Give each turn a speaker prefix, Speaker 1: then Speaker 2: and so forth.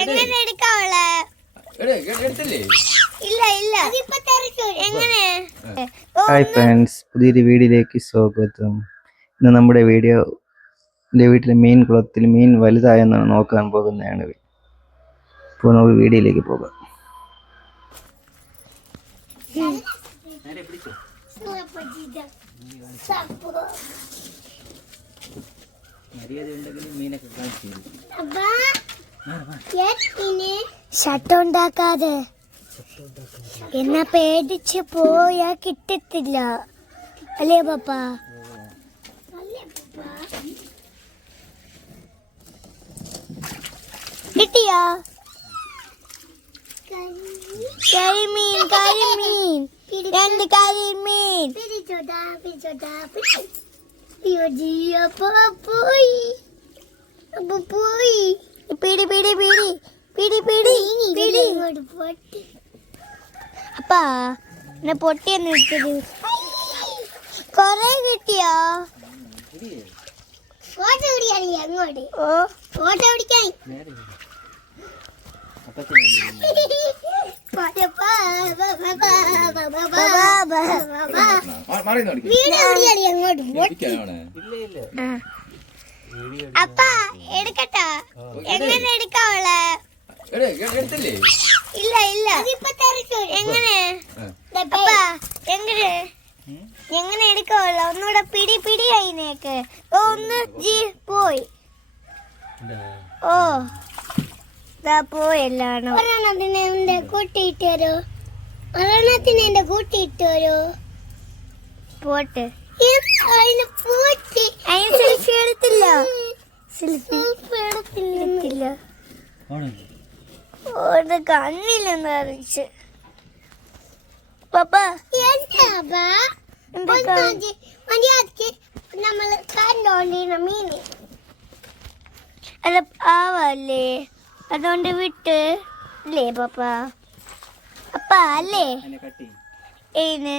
Speaker 1: എങ്ങനെ എടുക്കാവളെ?
Speaker 2: എടേ, എടുത്തില്ലേ?
Speaker 1: ഇല്ല ഇല്ല. എങ്ങനെ?
Speaker 3: ഹായ് ഫ്രണ്ട്സ് പുതിയൊരു വീഡിയോയിലേക്ക് സ്വാഗതം. ഇന്ന് നമ്മുടെ വീഡിയോ എന്റെ വീട്ടിലെ മീൻ കുളത്തിൽ മീൻ വലുതായെന്നാണ് നോക്കാൻ പോകുന്നതാണ്. ഇപ്പോൾ നമുക്ക് വീഡിയോയിലേക്ക് പോകാം. മീനൊക്കെ കാണിച്ചു
Speaker 1: ഷട്ട് ഉണ്ടാക്കാതെ എന്നാ പേടിച്ച് പോയാ കിട്ടത്തില്ല. അല്ലേ പപ്പ? കിട്ടിയോ? കരിമീൻ കരിമീൻ. രണ്ട് കരിമീൻ? പോയി. അപ്പൊ പോയി. പിടി പിടി പിടി പിടി പിടി പിടി അപ്പാ എന്നെ പൊട്ടിയെന്ന് ഇട്ടത് കൊറേ കിട്ടിയോ ഫോട്ടോ പിടിക്കാൻ അങ്ങോട്ട് ഓ ഫോട്ടോ പിടിക്കാൻ
Speaker 2: മാ- മാറി നിന്ന് അടിക്ക്.
Speaker 1: വീഡിയോ പിടിക്കാൻ അങ്ങോട്ട്
Speaker 2: ഇരിക്കാനാണ്.
Speaker 1: അപ്പ എടുക്കട്ടാ എങ്ങനെ എടുക്കാവളെ
Speaker 2: എടേ, എടുത്തില്ലേ
Speaker 1: ഇല്ല ഇല്ല. എങ്ങനെ. അപ്പ എങ്ങനെ? എങ്ങനെ എടുക്കാവല്ല ഒന്നുകൂടെ പിടി പിടി അതിനേക്ക് ഓ ഒന്ന് ജി പോയി. ഓ. ദാ പോയല്ലാണ് ഒരെണ്ണത്തിന് എന്റെ കൂട്ടിയിട്ട് വരോ ഒരെണ്ണത്തിന് എന്റെ കൂട്ടിയിട്ട് വരോ പോട്ടെ. അതിന് പൂട്ടി. അതിന് സെൽഫി എടുത്തില്ല സെൽഫി എടുത്തില്ല ഒരു കണ്ണില്ലെന്ന് അറിയിച്ച്. പപ്പ. നമ്മൾ കണ്ടോണ്ടിരുന്ന മീന്. അല്ല ആവല്ലേ അതുകൊണ്ട് വിട്ട്. അല്ലേ പപ്പ? അപ്പ അല്ലേ? ഏന്